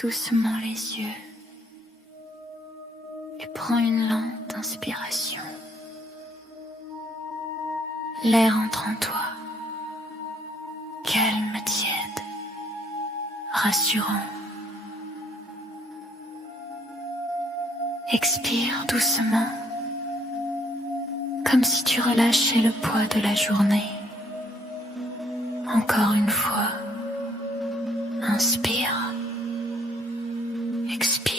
doucement les yeux et prends une lente inspiration. L'air entre en toi, calme, tiède, rassurant. Expire doucement, comme si tu relâchais le poids de la journée. Encore une fois, inspire, expire.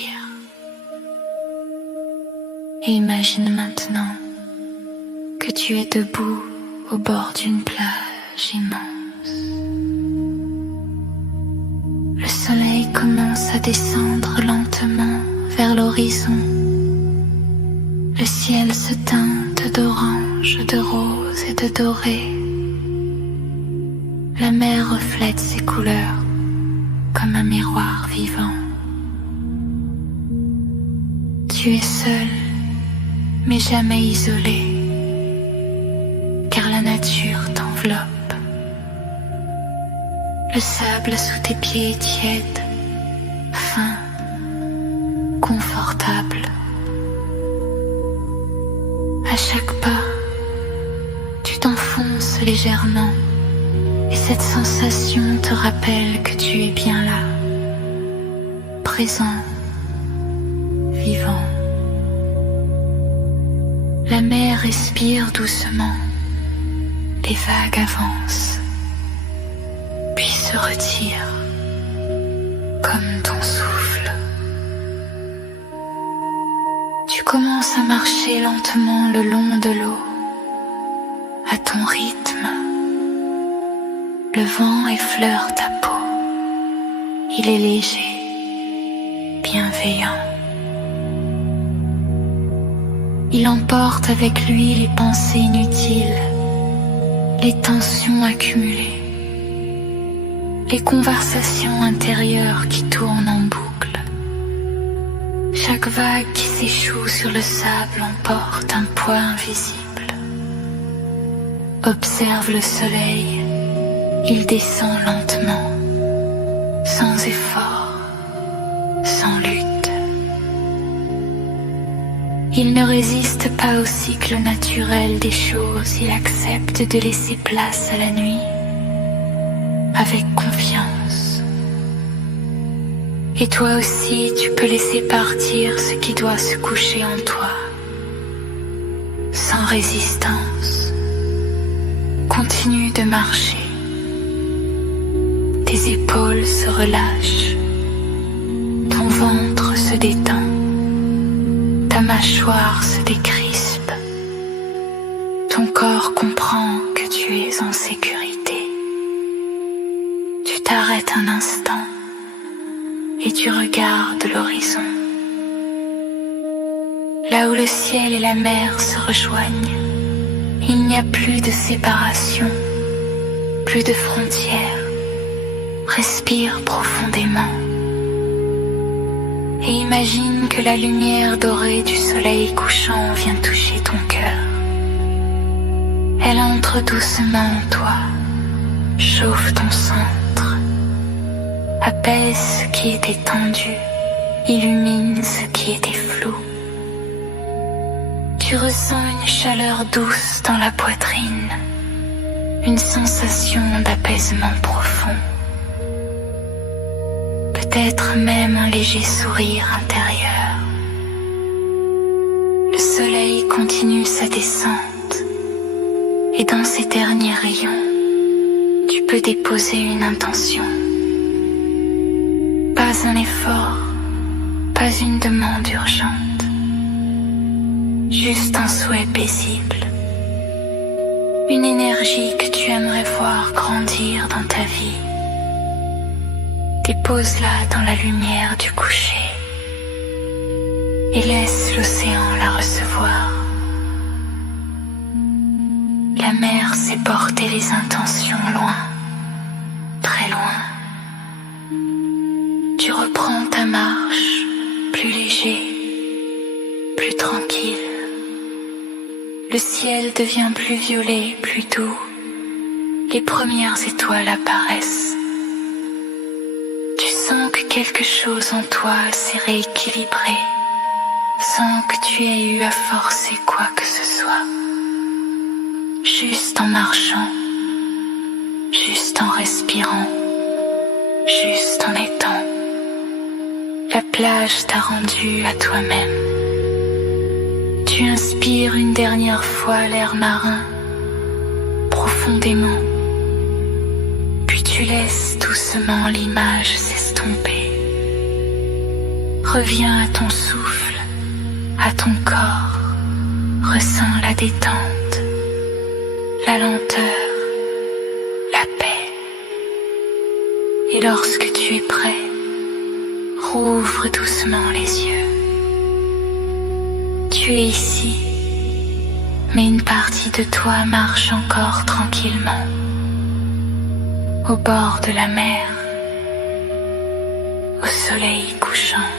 Et imagine maintenant que tu es debout au bord d'une plage immense. Le soleil commence à descendre lentement vers l'horizon. Le ciel se teinte d'orange, de rose et de doré. La mer reflète ses couleurs comme un miroir vivant. Tu es seul, mais jamais isolé, car la nature t'enveloppe. Le sable sous tes pieds est tiède, fin, confortable. À chaque pas, tu t'enfonces légèrement et cette sensation te rappelle que tu es bien là, présent, vivant. La mer respire doucement, les vagues avancent, puis se retirent comme ton souffle. Tu commences à marcher lentement le long de l'eau, à ton rythme. Le vent effleure ta peau, il est léger, bienveillant. Il emporte avec lui les pensées inutiles, les tensions accumulées, les conversations intérieures qui tournent en boucle. Chaque vague qui s'échoue sur le sable emporte un poids invisible. Observe le soleil, il descend lentement, sans effort, sans lutte. Il ne résiste pas au cycle naturel des choses, il accepte de laisser place à la nuit, avec confiance. Et toi aussi, tu peux laisser partir ce qui doit se coucher en toi, sans résistance. Continue de marcher. Tes épaules se relâchent, ton ventre se détend, ta mâchoire se décrispe, ton corps comprend que tu es en sécurité. Tu t'arrêtes un instant et tu regardes l'horizon. Là où le ciel et la mer se rejoignent, il n'y a plus de séparation, plus de frontières. Respire profondément et imagine que la lumière dorée du soleil couchant vient toucher ton cœur. Elle entre doucement en toi, chauffe ton centre, apaise ce qui était tendu, illumine ce qui était flou. Tu ressens une chaleur douce dans la poitrine, une sensation d'apaisement profond. Peut-être même un léger sourire intérieur. Le soleil continue sa descente et dans ses derniers rayons, tu peux déposer une intention. Pas un effort, pas une demande urgente, juste un souhait paisible. Une énergie que tu aimerais voir grandir dans ta vie. Dépose-la dans la lumière du coucher et laisse l'océan la recevoir. La mer sait porter les intentions loin, très loin. Tu reprends ta marche, plus léger, plus tranquille. Le ciel devient plus violet, plus doux. Les premières étoiles apparaissent. Tu sens que quelque chose en toi s'est rééquilibré sans que tu aies eu à forcer quoi que ce soit. Juste en marchant, juste en respirant, juste en étant. La plage t'a rendu à toi-même. Tu inspires une dernière fois l'air marin, profondément. Puis tu laisses doucement l'image s'estomper. Reviens à ton souffle, à ton corps. Ressens la détente, la lenteur, la paix. Et lorsque tu es prêt, rouvre doucement les yeux. Tu es ici, mais une partie de toi marche encore tranquillement, au bord de la mer, au soleil couchant.